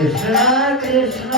Krishna Krishna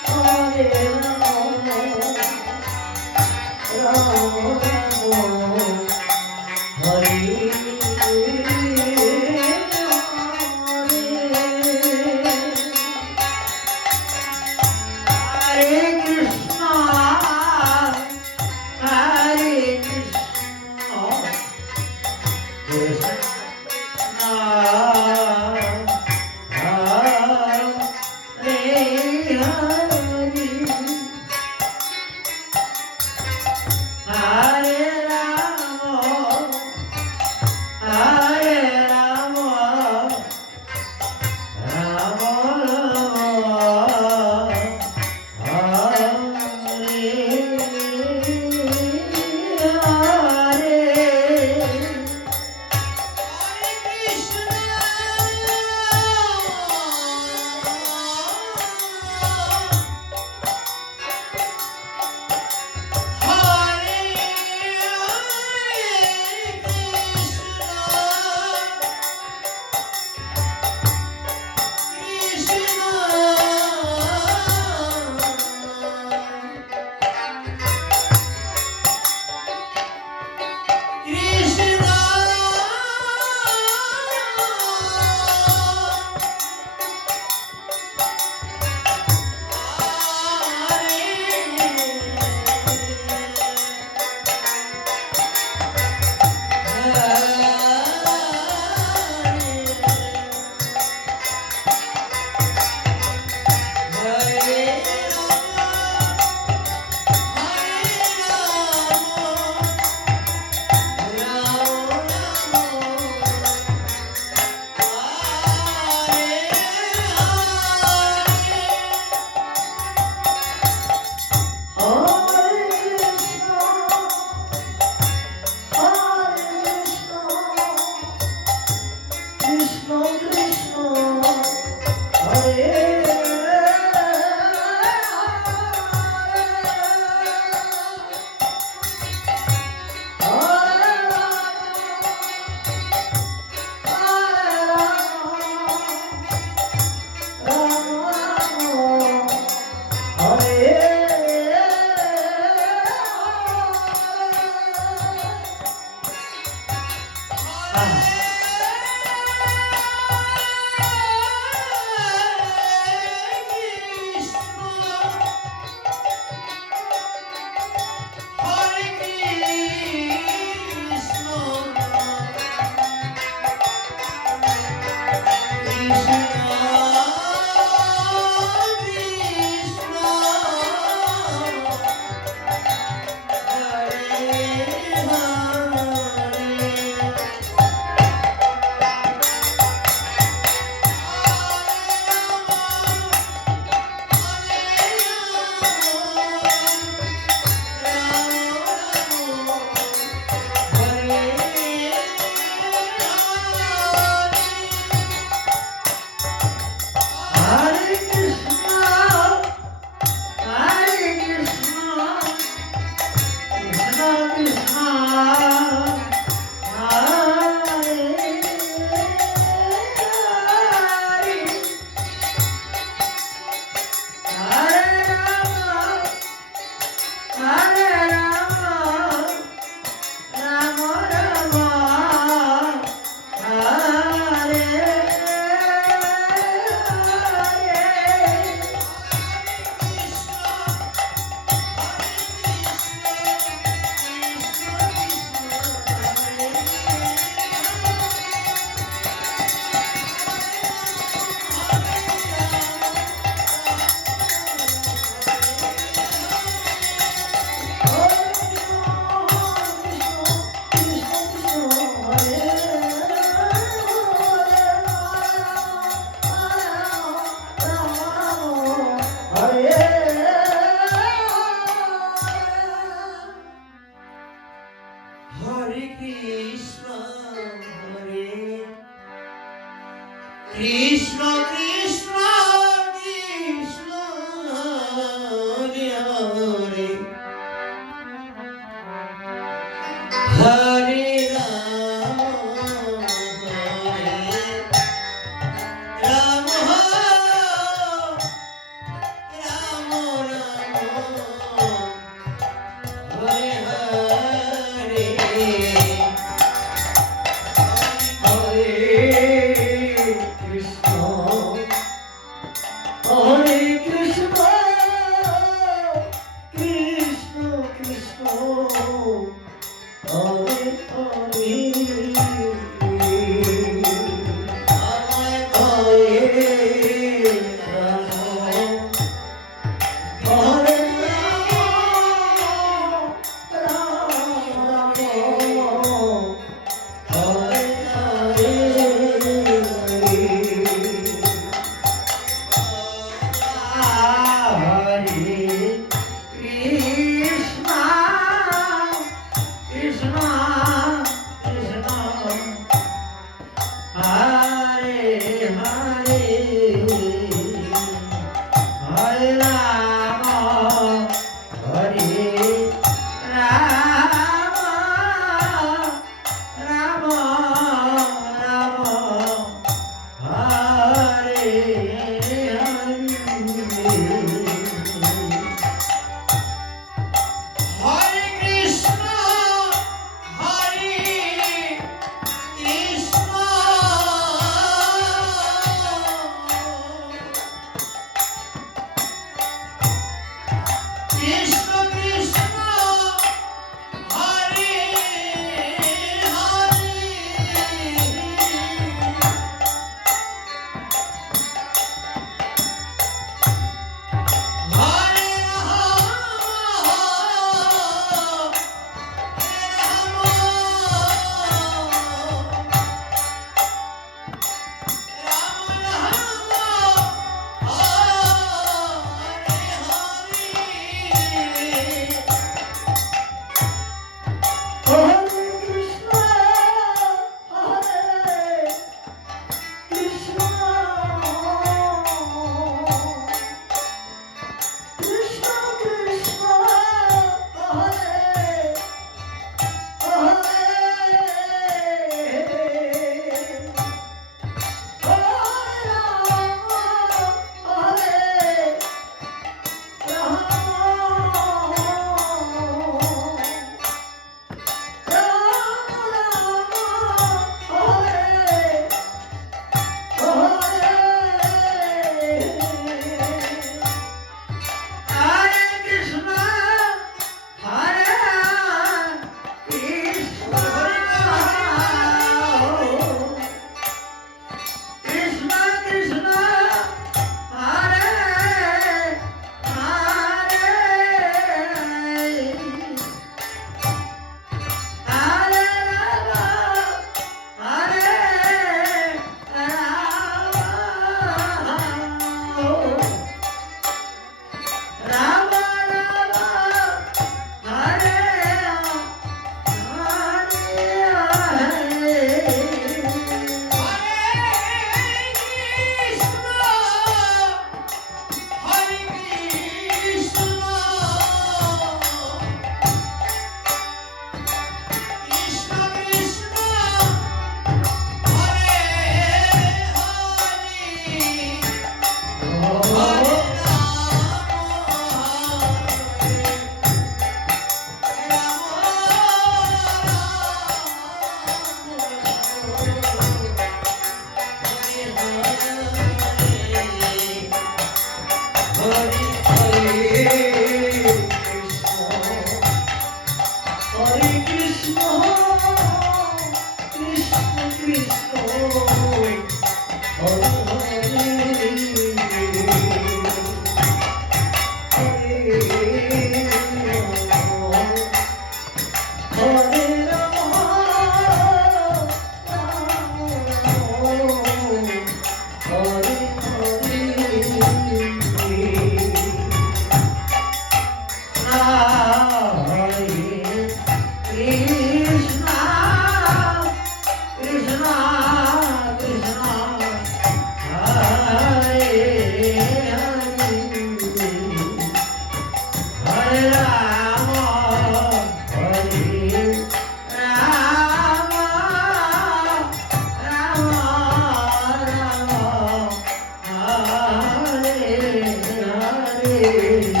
you.